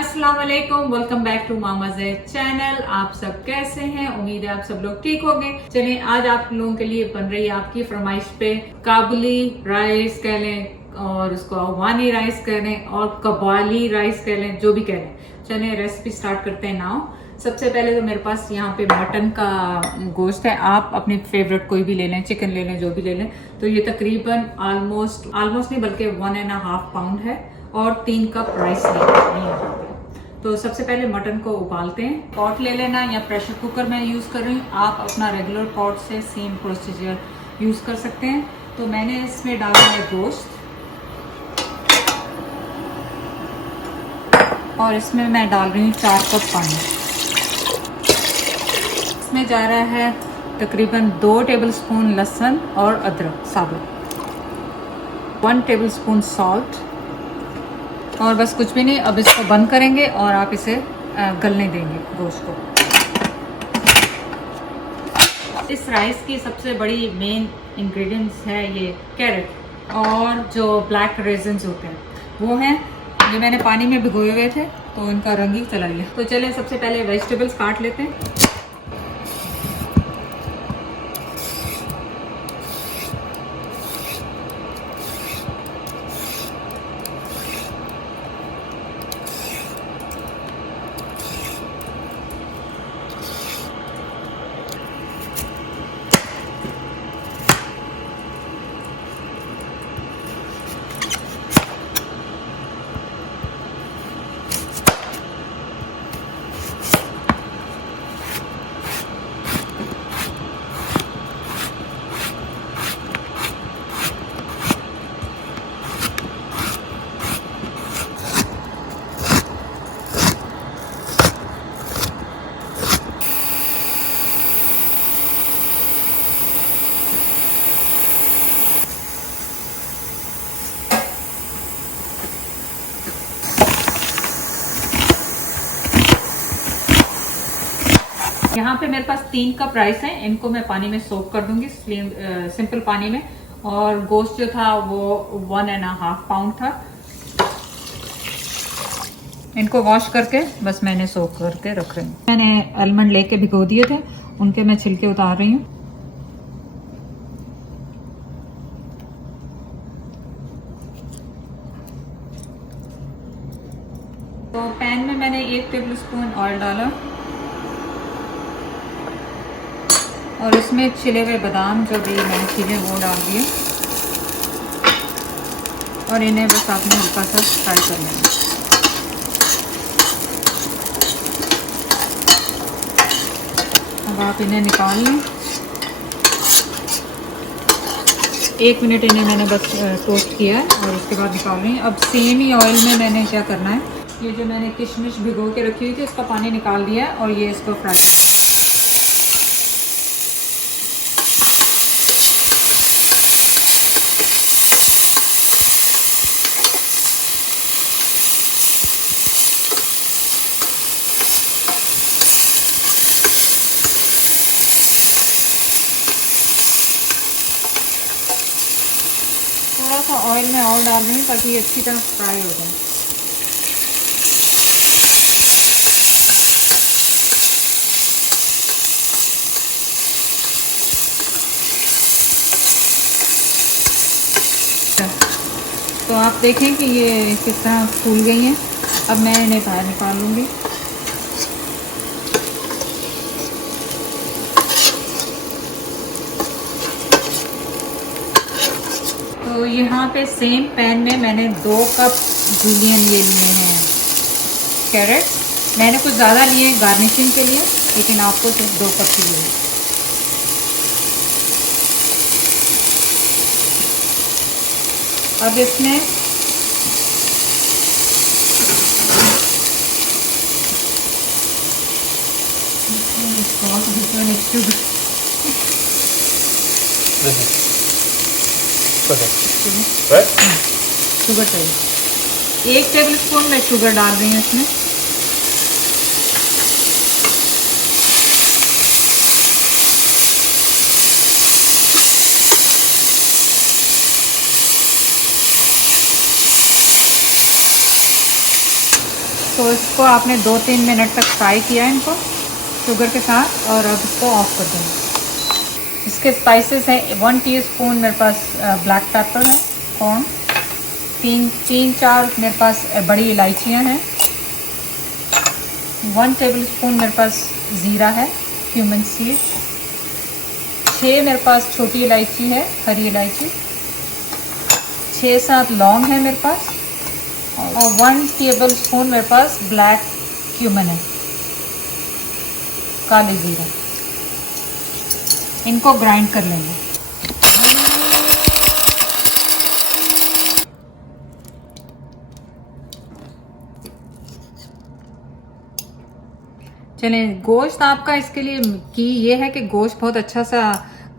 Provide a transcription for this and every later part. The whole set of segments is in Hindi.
अस्सलाम वालेकुम, welcome back to Mama Zaid channel. आप सब कैसे हैं? उम्मीद है आप सब लोग ठीक होंगे। चलिए आज आप लोगों के लिए बन रही है आपकी फरमाइश पे काबुली राइस कह लें और उसको अफगानी राइस कह लें और कबाली राइस कह लें, जो भी कह लें। चलिए रेसिपी स्टार्ट करते हैं नाउ। सबसे पहले तो मेरे पास यहाँ पे मटन का गोश्त है। आप अपने फेवरेट कोई भी ले लें, चिकन ले लें, जो भी ले लें। तो ये तकरीबन ऑलमोस्ट नहीं बल्कि 1.5 पाउंड है और 3 कप राइस ले लें यहाँ पे। तो सबसे पहले मटन को उबालते हैं। पॉट ले लेना या प्रेशर कुकर मैं यूज़ कर रही हूँ, आप अपना रेगुलर पॉट से सेम प्रोसीजर यूज़ कर सकते हैं। तो मैंने इसमें डाला है गोश्त और इसमें मैं डाल रही हूँ 4 कप पानी। इसमें जा रहा है तकरीबन 2 टेबलस्पून लहसुन और अदरक साबुत, 1 टेबलस्पून सॉल्ट और बस कुछ भी नहीं। अब इसको बंद करेंगे और आप इसे गलने देंगे गोश्त को। इस राइस की सबसे बड़ी मेन इंग्रेडिएंट्स है ये कैरेट और जो ब्लैक रेजिन्स होते हैं वो हैं। ये मैंने पानी में भिगोए हुए थे तो इनका रंग ही चला गया। तो चलें सबसे पहले वेजिटेबल्स काट लेते हैं। यहाँ पे मेरे पास 3 कप राइस है, इनको मैं पानी में सोक कर दूंगी, सिंपल पानी में। और गोश्त जो था वो 1.5 पाउंड था। इनको वॉश करके बस मैंने सोक करके रख रही हूँ। मैंने आलमंड लेके भिगो दिए थे, उनके मैं छिलके उतार रही हूँ। तो पैन में मैंने 1 टेबलस्पून ऑयल डाला और इसमें छिले हुए बादाम जो भी मैंने छीले वो डाल दिए और इन्हें बस आपने हल्का सा फ्राई कर लेना। अब आप इन्हें निकाल लें। 1 मिनट इन्हें मैंने बस टोस्ट किया है और उसके बाद निकाल रही हूँ। अब सेम ही ऑयल में मैंने क्या करना है, ये जो मैंने किशमिश भिगो के रखी हुई थी इसका पानी निकाल दिया है और ये इसको फ्राई करना है। थोड़ा सा ऑयल में और डाल रही हूँ ताकि ये अच्छी तरह फ्राई हो जाए। तो आप देखें कि ये किस तरह फूल गई हैं। अब मैं इन्हें बाहर निकाल लूँगी। तो यहाँ पे सेम पैन में मैंने 2 कप जूलियन ये लिए हैं कैरेट। मैंने कुछ ज़्यादा लिए गार्निशिंग के लिए, लेकिन आपको सिर्फ 2 कप ही लिए। अब इसमें शुगर चाहिए। 1 टेबलस्पून मैं शुगर डाल रही हूँ इसमें। तो इसको इसको आपने 2-3 मिनट तक फ्राई किया है इनको शुगर के साथ, और अब इसको ऑफ कर देंगे। इसके स्पाइसेस हैं 1 टीस्पून मेरे पास ब्लैक पेपर है, कॉर्न, 3-4 मेरे पास बड़ी इलायचियाँ हैं, 1 टेबलस्पून मेरे पास ज़ीरा है, क्यूमिन सीड, 6 मेरे पास छोटी इलायची है, हरी इलायची, 6-7 लौंग है मेरे पास, और 1 टेबलस्पून मेरे पास ब्लैक क्यूमिन है, काली जीरा। इनको ग्राइंड कर लेंगे। चलें, गोश्त आपका इसके लिए की ये है कि गोश्त बहुत अच्छा सा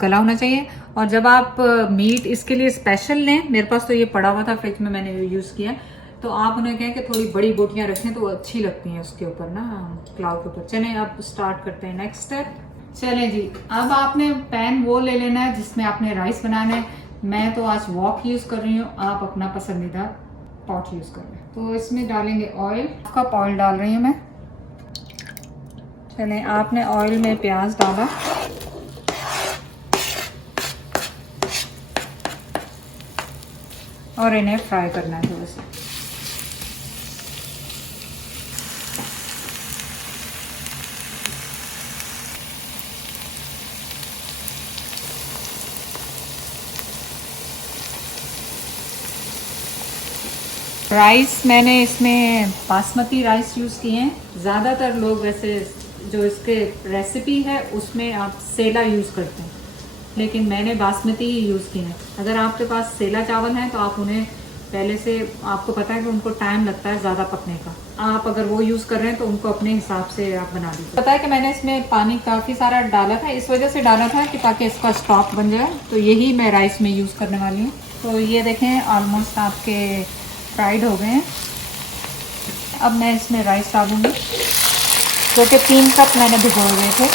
गला होना चाहिए, और जब आप मीट इसके लिए स्पेशल लें, मेरे पास तो ये पड़ा हुआ था फ्रिज में, मैंने यूज़ किया, तो आप उन्हें कहें कि थोड़ी बड़ी बोटियां रखें तो वो अच्छी लगती हैं उसके ऊपर ना, पुलाव के ऊपर। चलें अब स्टार्ट करते हैं नेक्स्ट स्टेप। चलें जी, अब आपने पैन वो ले लेना है जिसमें आपने राइस बनाना है। मैं तो आज वॉक यूज़ कर रही हूँ, आप अपना पसंदीदा पॉट यूज़ कर लें। तो इसमें डालेंगे ऑयल, कप ऑयल डाल रही हूँ मैं। चलें, आपने ऑयल में प्याज डाला, और इन्हें फ्राई करना है थोड़ा सा। राइस मैंने इसमें बासमती राइस यूज़ किए हैं। ज़्यादातर लोग वैसे जो इसके रेसिपी है उसमें आप सेला यूज़ करते हैं, लेकिन मैंने बासमती ही यूज़ किए हैं। अगर आपके पास सेला चावल हैं तो आप उन्हें पहले से, आपको पता है कि उनको टाइम लगता है ज़्यादा पकने का, आप अगर वो यूज़ कर रहे हैं तो उनको अपने हिसाब से आप बना दीजिए। पता है कि मैंने इसमें पानी काफ़ी सारा डाला था, इस वजह से डाला था कि ताकि इसका स्टॉक बन जाए, तो यही मैं राइस में यूज़ करने वाली हूँ। तो ये देखें ऑलमोस्ट आपके फ्राइड हो गए हैं। अब मैं इसमें राइस डालूँगी, जो कि 3 कप मैंने भिगोए हुए थे।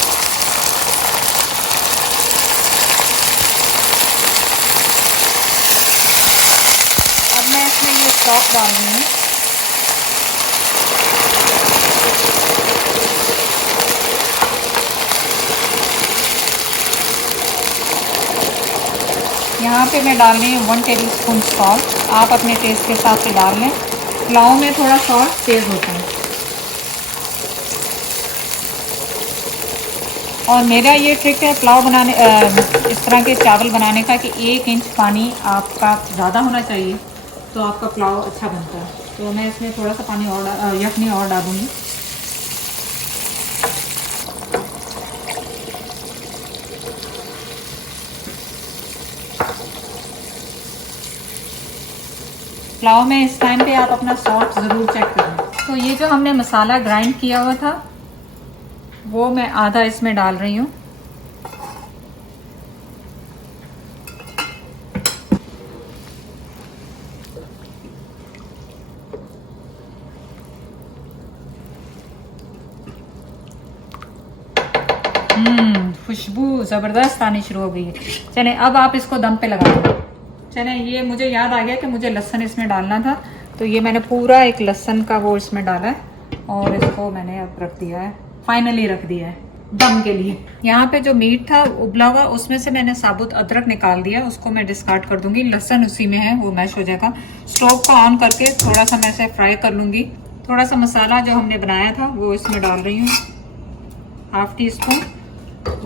अब मैं इसमें ये स्टॉक डाल रही हूँ। यहाँ पे मैं डाल रही हूँ 1 टेबलस्पून सॉल्ट, आप अपने टेस्ट के हिसाब से डाल लें। पुलाव में थोड़ा सॉल्ट तेज़ होता है। और मेरा ये ट्रिक है पुलाव बनाने, इस तरह के चावल बनाने का, कि 1 इंच पानी आपका ज़्यादा होना चाहिए तो आपका पुलाव अच्छा बनता है। तो मैं इसमें थोड़ा सा पानी और यखनी और डालूँगी। पुलाव में इस टाइम पे आप अपना सॉल्ट ज़रूर चेक करें। तो ये जो हमने मसाला ग्राइंड किया हुआ था वो मैं आधा इसमें डाल रही हूँ। खुशबू ज़बरदस्त आनी शुरू हो गई है। चलें, अब आप इसको दम पे लगा दें। चलें, ये मुझे याद आ गया कि मुझे लहसुन इसमें डालना था, तो ये मैंने पूरा एक लहसुन का वो इसमें डाला है, और इसको मैंने अब रख दिया है, फाइनली रख दिया है दम के लिए। यहाँ पे जो मीट था उबला हुआ, उसमें से मैंने साबुत अदरक निकाल दिया, उसको मैं डिस्कार्ड कर दूंगी। लहसुन उसी में है, वो मैश हो जाएगा। स्टोव को ऑन करके थोड़ा सा मैं इसे फ्राई कर लूँगी। थोड़ा सा मसाला जो हमने बनाया था वो इसमें डाल रही हूँ, 1/2 टीस्पून,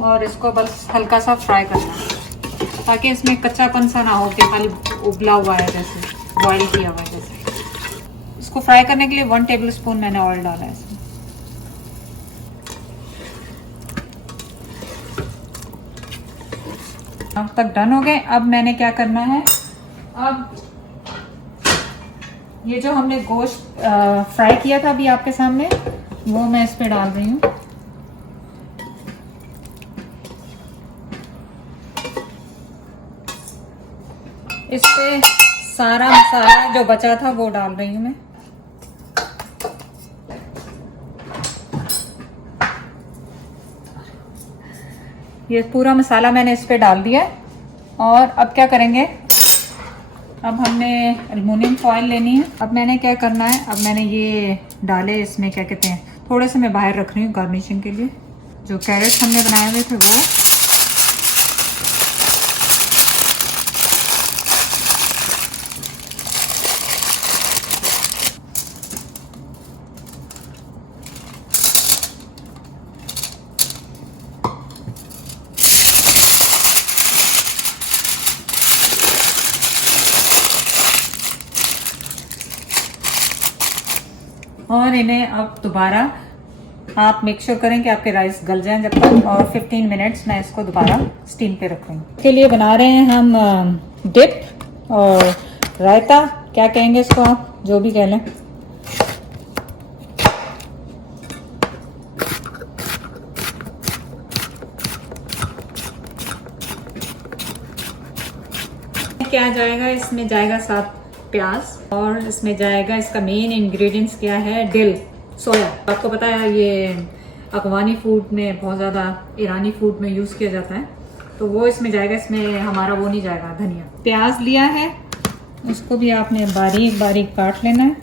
और इसको बस हल्का सा फ्राई करना है ताकि इसमें कच्चापन सा ना हो कि खाली उबला हुआ है, जैसे बॉयल किया हुआ है जैसे। इसको फ्राई करने के लिए 1 टेबलस्पून मैंने ऑयल डाला है इसमें। अब तक डन हो गए। अब मैंने क्या करना है, अब ये जो हमने गोश्त फ्राई किया था अभी आपके सामने, वो मैं इस पे डाल रही हूँ। इस पे सारा मसाला जो बचा था वो डाल रही हूँ मैं। ये पूरा मसाला मैंने इस पे डाल दिया। और अब क्या करेंगे, अब हमने एल्युमिनियम फॉइल लेनी है। अब मैंने क्या करना है, अब मैंने ये डाले इसमें, क्या कहते हैं, थोड़े से मैं बाहर रख रही हूँ गार्निशिंग के लिए। जो कैरेट्स हमने बनाए हुए थे वो, और इन्हें अब दोबारा आप मेक श्योर करें कि आपके राइस गल जाएं जब तक, और 15 मिनट्स मैं इसको दोबारा स्टीम पे रख रही हूँ। इसके लिए बना रहे हैं हम डिप और रायता, क्या कहेंगे इसको आप, जो भी कह लें। क्या जाएगा इसमें, जाएगा साथ प्याज, और इसमें जाएगा, इसका मेन इंग्रेडिएंट्स क्या है, डिल, सोया। आपको पता है ये अफगानी फूड में बहुत ज़्यादा, ईरानी फूड में यूज़ किया जाता है, तो वो इसमें जाएगा। इसमें हमारा वो नहीं जाएगा, धनिया। प्याज लिया है, उसको भी आपने बारीक बारीक काट लेना है।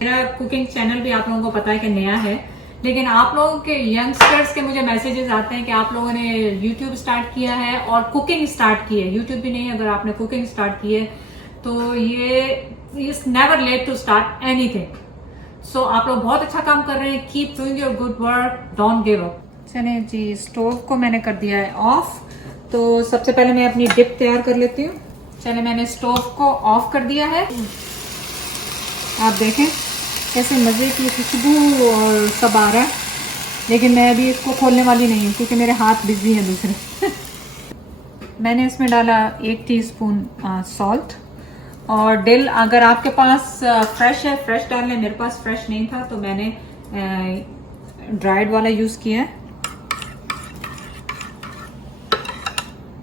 मेरा कुकिंग चैनल भी आप लोगों को पता है कि नया है, लेकिन आप लोगों के यंगस्टर्स के मुझे मैसेजेस आते हैं कि आप लोगों ने यूट्यूब स्टार्ट किया है और कुकिंग स्टार्ट की है। यूट्यूब भी नहीं, अगर आपने कुकिंग स्टार्ट की है तो ये is never late to start anything. So आप लोग बहुत अच्छा काम कर रहे हैं, keep doing your good work, don't give up. चलिए जी, स्टोव को मैंने कर दिया है ऑफ। तो सबसे पहले मैं अपनी डिप तैयार कर लेती हूँ। चलिए, मैंने स्टोव को ऑफ कर दिया है। आप देखें कैसे मज़े की खुशबू और सब आ रहा है, लेकिन मैं अभी इसको खोलने वाली नहीं हूँ क्योंकि मेरे हाथ बिजी हैं दूसरे। मैंने इसमें डाला 1 टीस्पून सॉल्ट, और डिल अगर आपके पास फ्रेश है, फ्रेश डाल लें। मेरे पास फ्रेश नहीं था तो मैंने ड्राइड वाला यूज़ किया है।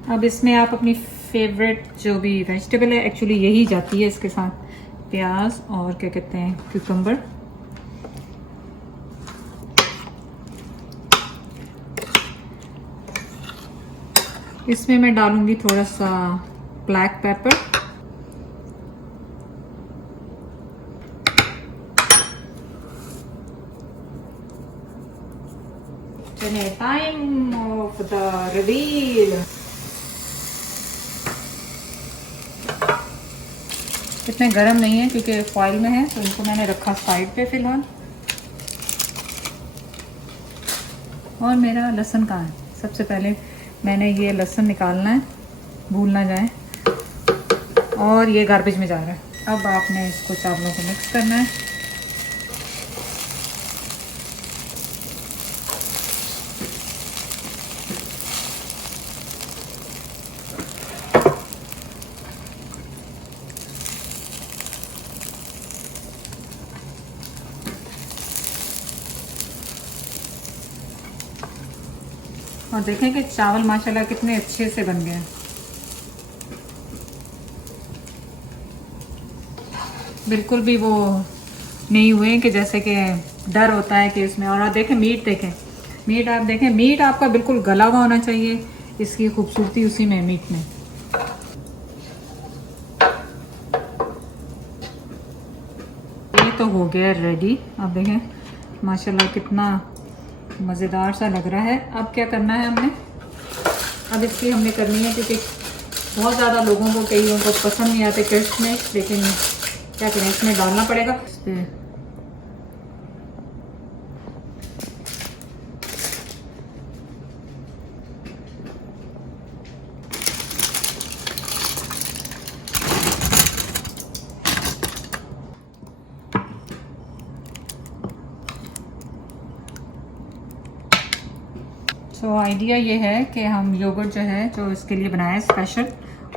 अब इसमें आप अपनी फेवरेट जो भी वेजिटेबल है, एक्चुअली यही जाती है इसके साथ, प्याज और क्या कहते हैं, क्यूकम्बर। इसमें मैं डालूंगी थोड़ा सा ब्लैक पेपर, चलिए टाइम ऑफ द रिवील। इतने गर्म नहीं है क्योंकि फॉइल में है, तो इनको मैंने रखा साइड पे फिलहाल। और मेरा लहसुन कहाँ है, सबसे पहले मैंने ये लहसुन निकालना है, भूल ना जाए, और ये गार्बेज में जा रहा है। अब आपने इसको चावलों को मिक्स करना है। और देखें कि चावल माशाल्लाह कितने अच्छे से बन गए हैं। बिल्कुल भी वो नहीं हुए कि जैसे कि डर होता है कि इसमें। और आप देखें मीट, देखें मीट, आप देखें मीट आपका बिल्कुल गला हुआ होना चाहिए। इसकी खूबसूरती उसी में, मीट में। ये तो हो गया रेडी। आप देखें माशाल्लाह कितना मज़ेदार सा लग रहा है। अब क्या करना है हमने, अब इसकी हमने करनी है, क्योंकि बहुत ज़्यादा लोगों को, कई लोगों को पसंद नहीं आते किशमिश, लेकिन क्या करें, इसमें डालना पड़ेगा। तो आइडिया ये है कि हम योगर्ट जो है, जो इसके लिए बनाया है स्पेशल,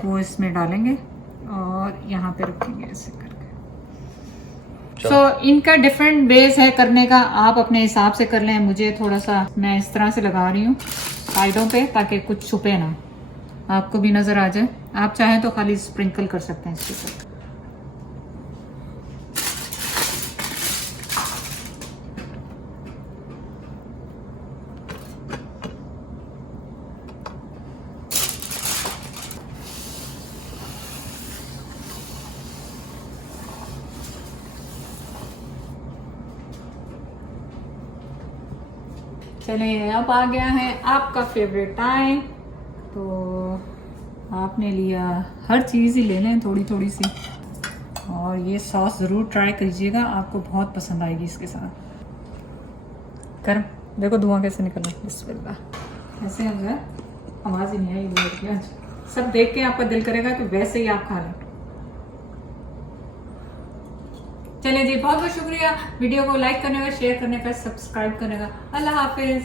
वो इसमें डालेंगे और यहाँ पे रखेंगे ऐसे करके। तो इनका डिफरेंट वेज है करने का, आप अपने हिसाब से कर लें। मुझे थोड़ा सा, मैं इस तरह से लगा रही हूँ साइडों पे, ताकि कुछ छुपे ना, आपको भी नज़र आ जाए। आप चाहें तो खाली स्प्रिंकल कर सकते हैं इसके ऊपर। चलिए अब आ गया है आपका फेवरेट टाइम। तो आपने लिया, हर चीज़ ही ले लें थोड़ी थोड़ी सी, और ये सॉस ज़रूर ट्राई कीजिएगा, आपको बहुत पसंद आएगी इसके साथ। गर्म, देखो धुआं कैसे निकल रहा है, बिस्मिल्लाह। ऐसे अगर आवाज़ ही नहीं आई धुआं की, आज सब देख के आपका दिल करेगा तो वैसे ही आप खा लें। चलिए जी, बहुत बहुत शुक्रिया वीडियो को लाइक करने का, शेयर करने का, सब्सक्राइब करने का। अल्लाह हाफिज।